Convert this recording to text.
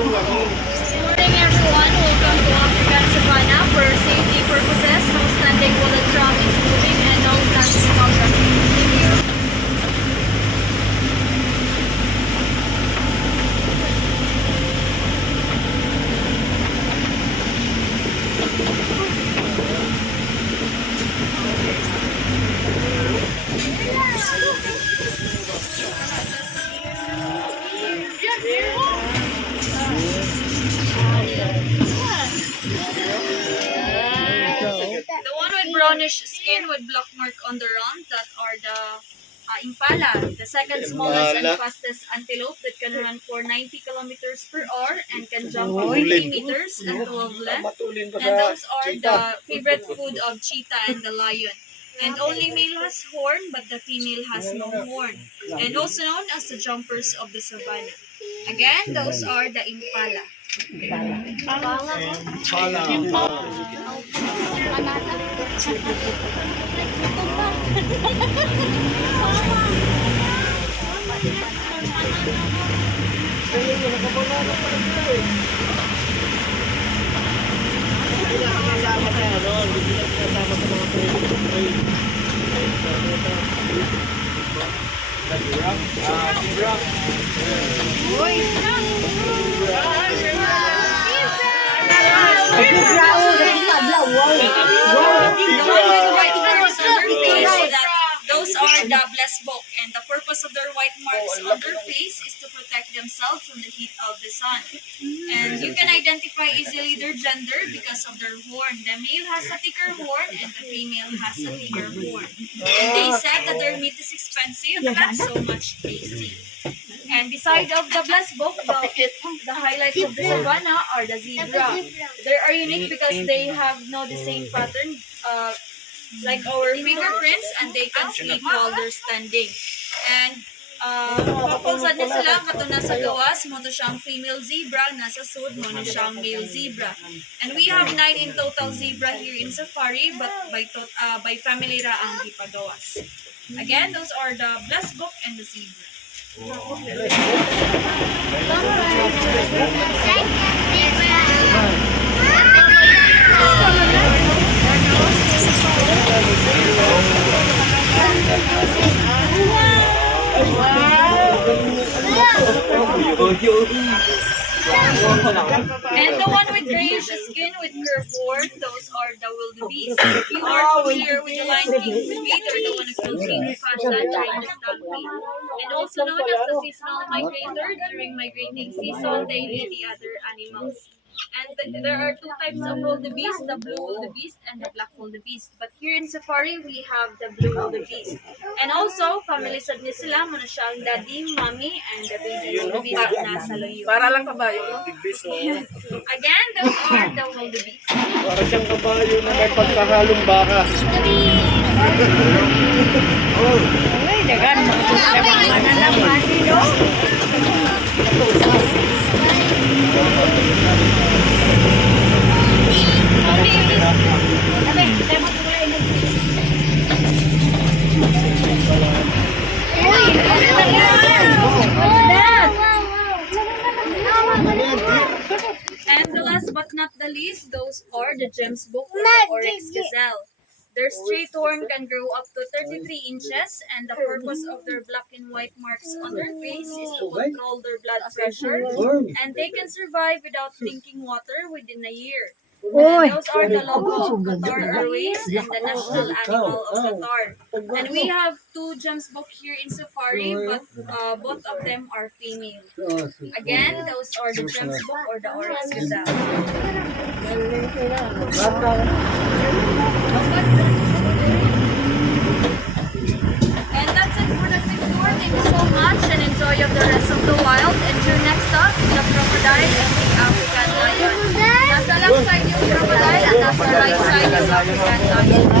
Morning everyone, welcome to African Savannah. For safety purposes, no standing while the drum is moving and no flash photography. Thank you. The one with brownish skin with black mark on the rump, that are the impala, the second smallest and fastest antelope that can run for 90 kilometers per hour and can jump up 3 meters and 12 length. And those are the favorite food of cheetah and the lion. And only male has horn, but the female has no horn. And also known as the jumpers of the savannah. Again, those are the impala. Those are the blessed book, and the purpose of their white marks on their face is to protect themselves from the heat of the sun. And you can identify easily their gender because of their horn. The male has a thicker horn and the female has a thinner horn. And they said that their meat is expensive but so much tasty. And beside of the blessed book, the highlights of the savannah are the zebra. They are unique because they have no the same pattern like our fingerprints, and they can sleep while they're standing. And kapulsad na sila, kato nasa gawas, mo to siyang female zebra, nasa sud, mo na siyang male zebra. And we have 9 in total zebra here in safari, but by family ra ang gipagawas. Again, those are the blessed book and the zebra. And the one with grayish skin with curved horn, those are the wildebeest. If you are familiar with the Lion King movie, they're the one who killed King Mufasa during the stampede. And also known as the seasonal migrator, during migrating season, they eat the other animals. And there are 2 types of wildebeest, the blue wildebeest and the black wildebeest. But here in safari, we have the blue wildebeest. And also, family sad ni sila, muna siyang daddy, mommy, and the baby wildebeest na nasa loyo. Para lang kabayo. Again, those are the wildebeest. Para siyang kabayo na may pagkahalong baka. Ay, dagan. Mga naman, no? And the last but not the least, those are the gems book or the oryx gazelle. Their straight horn can grow up to 33 inches, and the purpose of their black and white marks on their face is to control their blood pressure, and they can survive without drinking water within a year. And those are the logo of Qatar Airways and the national animal of Qatar. And we have 2 gems book here in safari, but both of them are female. Again, those are the gems book or the oryx gazelle. And that's it for the quick tour. Thank you so much and enjoy of the rest of the wild. And your next stop, the crocodile and the African lion. Nasa left side yung crocodile at nasa right side yung African lion.